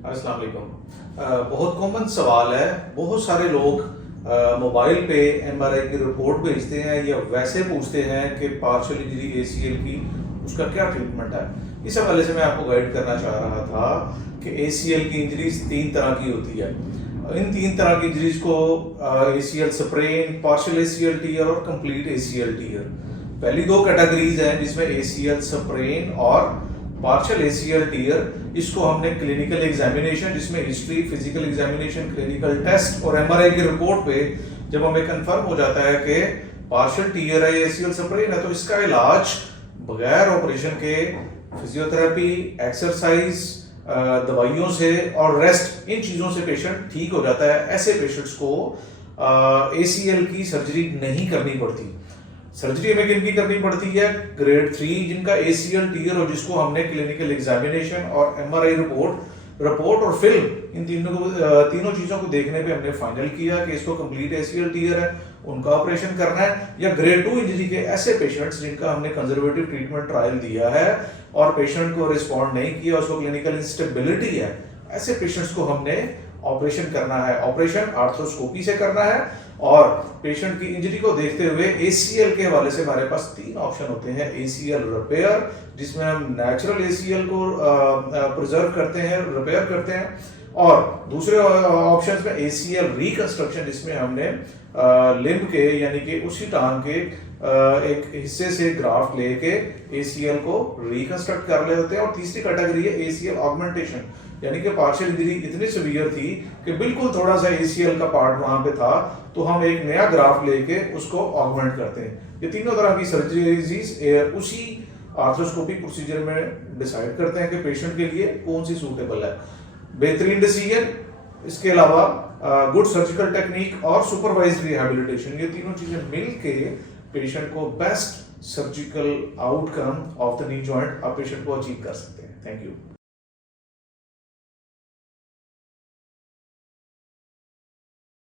अस्सलाम वालेकुम। बहुत कॉमन सवाल है। बहुत सारे लोग मोबाइल पे एमआरआई की रिपोर्ट भेजते हैं या वैसे पूछते हैं कि पार्शियल इंजरी एसीएल की उसका क्या ट्रीटमेंट है। इस हवाले से मैं आपको गाइड करना चाह रहा था कि एसीएल की इंजरीज 3 तरह की होती है। इन 3 तरह की इंजरीज को ACL sprain, partial ACL tear और कंप्लीट एसीएल टीयर, पहली 2 कैटेगरीज हैं जिसमें एसीएल स्प्रेन और पार्शियल एसीएल टीयर। इसको हमने क्लिनिकल एग्जामिनेशन जिसमें history, physical examination, clinical test और एमआरआई की रिपोर्ट पे जब हमें कंफर्म हो जाता है कि पार्शियल टीयर है, एसीएल स्प्रेन है, तो इसका इलाज बगैर ऑपरेशन के फिजियोथेरेपी, एक्सरसाइज, दवाइयों से और रेस्ट, इन चीज़ों से पेशेंट ठीक हो जाता है। ऐसे पेशेंट्स को एसीएल की सर्जरी नहीं करनी पड़ती। सर्जरी हमें किन की करनी पड़ती है? ग्रेड 3 जिनका एसीएल टीयर हो, जिसको हमने क्लिनिकल एग्जामिनेशन और एमआरआई रिपोर्ट और फिल्म, इन तीनों चीजों को देखने पे हमने फाइनल किया कि इसको कंप्लीट एसीएल टीयर है, उनका ऑपरेशन करना है। या ग्रेड 2 इंजरी के ऐसे पेशेंट्स जिनका हमने कंजर्वेटिव ट्रीटमेंट ट्रायल दिया है और पेशेंट को रिस्पॉन्ड नहीं किया, उसको क्लिनिकल इंस्टेबिलिटी है, ऐसे पेशेंट्स को हमने ऑपरेशन करना है। ऑपरेशन आर्थ्रोस्कोपी से करना है और पेशेंट की इंजरी को देखते हुए एसीएल के हवाले से हमारे पास 3 ऑप्शन होते हैं। एसीएल रिपेयर, जिसमें हम नेचुरल एसीएल को प्रिजर्व करते हैं, रिपेयर करते हैं, और दूसरे ऑप्शन में एसीएल रिकंस्ट्रक्शन, जिसमें हमने लिम्ब के यानी कि उसी टांग के एक हिस्से से ग्राफ्ट लेके एसीएल को रिकंस्ट्रक्ट कर लेते हैं। और तीसरी कैटेगरी है एसीएल ऑगमेंटेशन, यानी कि पार्शियल इंजरी इतनी सीवियर थी कि बिल्कुल थोड़ा सा एसीएल का पार्ट वहां पे था, तो हम एक नया ग्राफ्ट लेके उसको ऑगमेंट करते हैं। ये तीनों तरह की सर्जरीज उसी आर्थ्रोस्कोपिक प्रोसीजर में डिसाइड करते हैं कि पेशेंट के लिए कौन सी सूटेबल है। बेहतरीन डिसीजन, इसके अलावा गुड सर्जिकल टेक्निक और सुपरवाइज्ड रिहैबिलिटेशन, ये तीनों चीजें मिलके पेशेंट को best surgical outcome of the knee joint आप पेशेंट को अचीव कर सकते हैं। Thank you.